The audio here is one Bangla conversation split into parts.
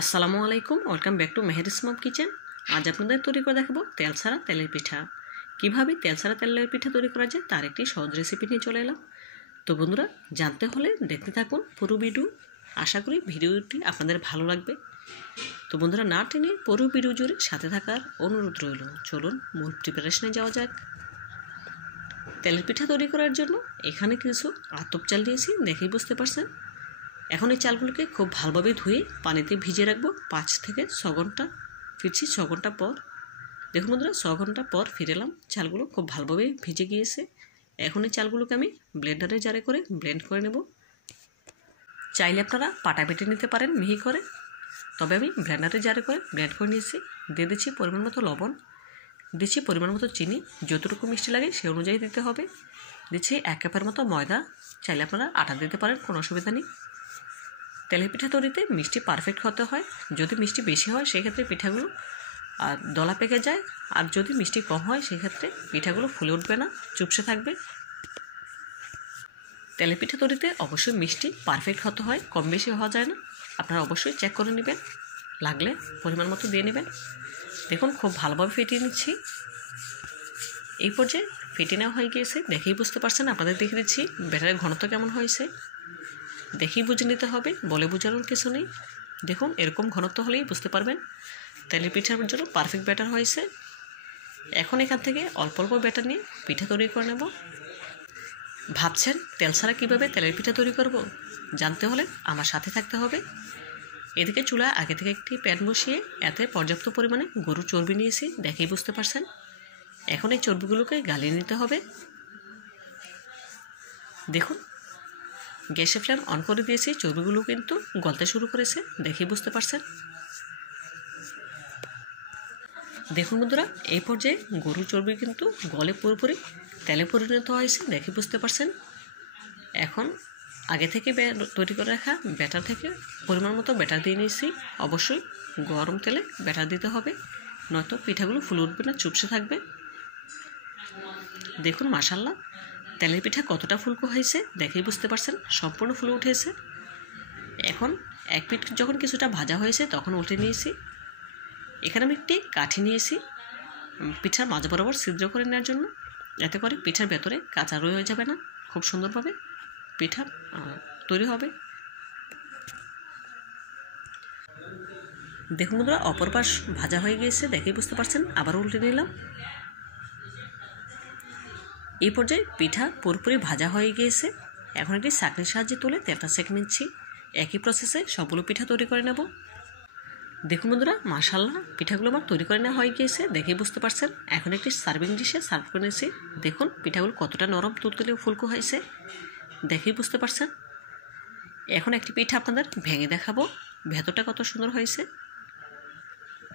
আসসালামু আলাইকুম, ওয়েলকাম ব্যাক টু মেহেরিস মম কিচেন। আজ আপনাদের তৈরি করে দেখাবো তেল ছাড়া তেলের পিঠা। কিভাবে তেল ছাড়া তেলের পিঠা তৈরি করা যায় তার একটি সহজ রেসিপি নিয়ে চলে এলাম। তো বন্ধুরা, জানতে হলে দেখতে থাকুন পুরো ভিডিও। আশা করি ভিডিওটি আপনাদের ভালো লাগবে। তো বন্ধুরা, না টেনে পুরো ভিডিও জুড়ে সাথে থাকার অনুরোধ রইল। চলুন মূল প্রিপারেশনে যাওয়া যাক। তেলের পিঠা তৈরি করার জন্য এখানে কিছু আতপ চাল নিয়েছি, দেখেই বুঝতে পারছেন। এখন এই চালগুলোকে খুব ভালোভাবে ধুয়ে পানিতে ভিজিয়ে রাখবো 5 থেকে 6 ঘন্টা। ফিরছি 6 ঘন্টা পর। দেখুন বন্ধুরা, 6 ঘন্টা পর ফিরে এলাম। চালগুলো খুব ভালোভাবে ভিজে গিয়েছে। এখন এই চালগুলোকে আমি ব্লেন্ডারে জারে করে ব্লেন্ড করে নেব। চাইলে আপনারা পাটা বেটে নিতে পারেন মিহি করে, তবে আমি ব্লেন্ডারে জারে করে ব্লেন্ড করে নিয়েছি। দিয়ে দিচ্ছি পরিমাণ মতো লবণ, দিচ্ছি পরিমাণ মতো চিনি, যতটুকু মিষ্টি লাগে সে অনুযায়ী দিতে হবে। দিচ্ছি 1 কাপের মতো ময়দা, চাইলে আপনারা আটা দিতে পারেন, কোনো অসুবিধা নেই। তেলের পিঠা তৈরিতে মিষ্টি পারফেক্ট হতে হয়। যদি মিষ্টি বেশি হয় সেক্ষেত্রে পিঠাগুলো দলা পেকে যায়, আর যদি মিষ্টি কম হয় সেক্ষেত্রে পিঠাগুলো ফুলে উঠবে না, চুপসে থাকবে। তেলের পিঠা তৈরিতে অবশ্যই মিষ্টি পারফেক্ট হতে হয়, কম বেশি হওয়া যায় না। আপনারা অবশ্যই চেক করে নেবেন, লাগলে পরিমাণ মতো দিয়ে নেবেন। দেখুন খুব ভালোভাবে ফেটিয়ে নিচ্ছি। এই পর্যায়ে ফেটে নেওয়া হয়ে গিয়েছে, দেখেই বুঝতে পারছেন। আপনাদের দেখে দিচ্ছি ব্যাটারের ঘনত্ব কেমন হয়েছে, দেখেই বুঝে নিতে হবে, বলে বোঝানোর কিছু নেই। দেখুন এরকম ঘনত্ব হলেই বুঝতে পারবেন তেলের পিঠার জন্য পারফেক্ট ব্যাটার হয়েছে। এখন এখান থেকে অল্প অল্প ব্যাটার নিয়ে পিঠা তৈরি করে নেব। ভাবছেন তেল ছাড়া কীভাবে তেলের পিঠা তৈরি করব? জানতে হলে আমার সাথে থাকতে হবে। এদিকে চুলায় আগে থেকে একটি প্যান বসিয়ে এতে পর্যাপ্ত পরিমাণে গরুর চর্বি নিয়েছি, দেখেই বুঝতে পারছেন। এখন এই চর্বিগুলোকে গালিয়ে নিতে হবে। দেখুন গ্যাসের ফ্লেম অন করে দিয়েছি, চর্বিগুলো কিন্তু গলতে শুরু করেছে, দেখেই বুঝতে পারছেন। দেখুন বন্ধুরা, এই পর্যায়ে গরুর চর্বি কিন্তু গলে পুরোপুরি তেলে পরিণত হয়েছে, দেখে বুঝতে পারছেন। এখন আগে থেকে তৈরি করে রাখা ব্যাটার থেকে পরিমাণ মতো ব্যাটার দিয়ে নিয়েছি। অবশ্যই গরম তেলে ব্যাটার দিতে হবে, নয়তো পিঠাগুলো ফুলে উঠবে না, চুপসে থাকবে। দেখুন মাশাআল্লাহ তেলের পিঠা কতটা ফুলকো হয়েছে, দেখেই বুঝতে পারছেন, সম্পূর্ণ ফুলে উঠেছে। এখন এক পিঠ যখন কিছুটা ভাজা হয়েছে তখন উল্টে নিয়েছি। এখানে আমি একটি কাঠি নিয়েছি পিঠার মাঝ বরাবর ছিদ্র করে নেওয়ার জন্য, এতে করে পিঠার ভেতরে কাঁচা রয়ে যাবে না, খুব সুন্দরভাবে পিঠা তৈরি হবে। দেখুন বন্ধুরা, অপর পাশ ভাজা হয়ে গিয়েছে, দেখেই বুঝতে পারছেন। আবার উল্টে নিলাম। এই পর্যায়ে পিঠা পুরোপুরি ভাজা হয়ে গিয়েছে। এখন একটি ছাঁকনির সাহায্যে তুলে তেলটা সেঁকে নিচ্ছি। একই প্রসেসে সবগুলো পিঠা তৈরি করে নেব। দেখুন বন্ধুরা, মাশাআল্লাহ পিঠাগুলো আমার তৈরি করে নেওয়া হয়ে গিয়েছে, দেখেই বুঝতে পারছেন। এখন একটি সার্ভিং ডিশে সার্ভ করে নিয়েছি। দেখুন পিঠাগুলো কতটা নরম তুলতুলে ফুলকো হয়েছে, দেখেই বুঝতে পারছেন। এখন একটি পিঠা আপনাদের ভেঙে দেখাবো, ভেতরটা কত সুন্দর হয়েছে।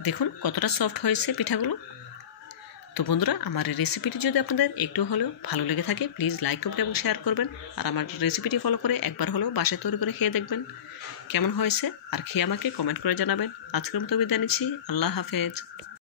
দেখুন কতটা সফট হয়েছে পিঠাগুলো। তো বন্ধুরা, আমার এই রেসিপিটি যদি আপনাদের একটু হলেও ভালো লেগে থাকে প্লিজ লাইক কমেন্ট এবং শেয়ার করবেন। আর আমার রেসিপিটি ফলো করে একবার হলেও বাসায় তৈরি করে খেয়ে দেখবেন কেমন হয়েছে, আর খেয়ে আমাকে কমেন্ট করে জানাবেন। আজকের মতো বিদায় নিচ্ছি, আল্লাহ হাফেজ।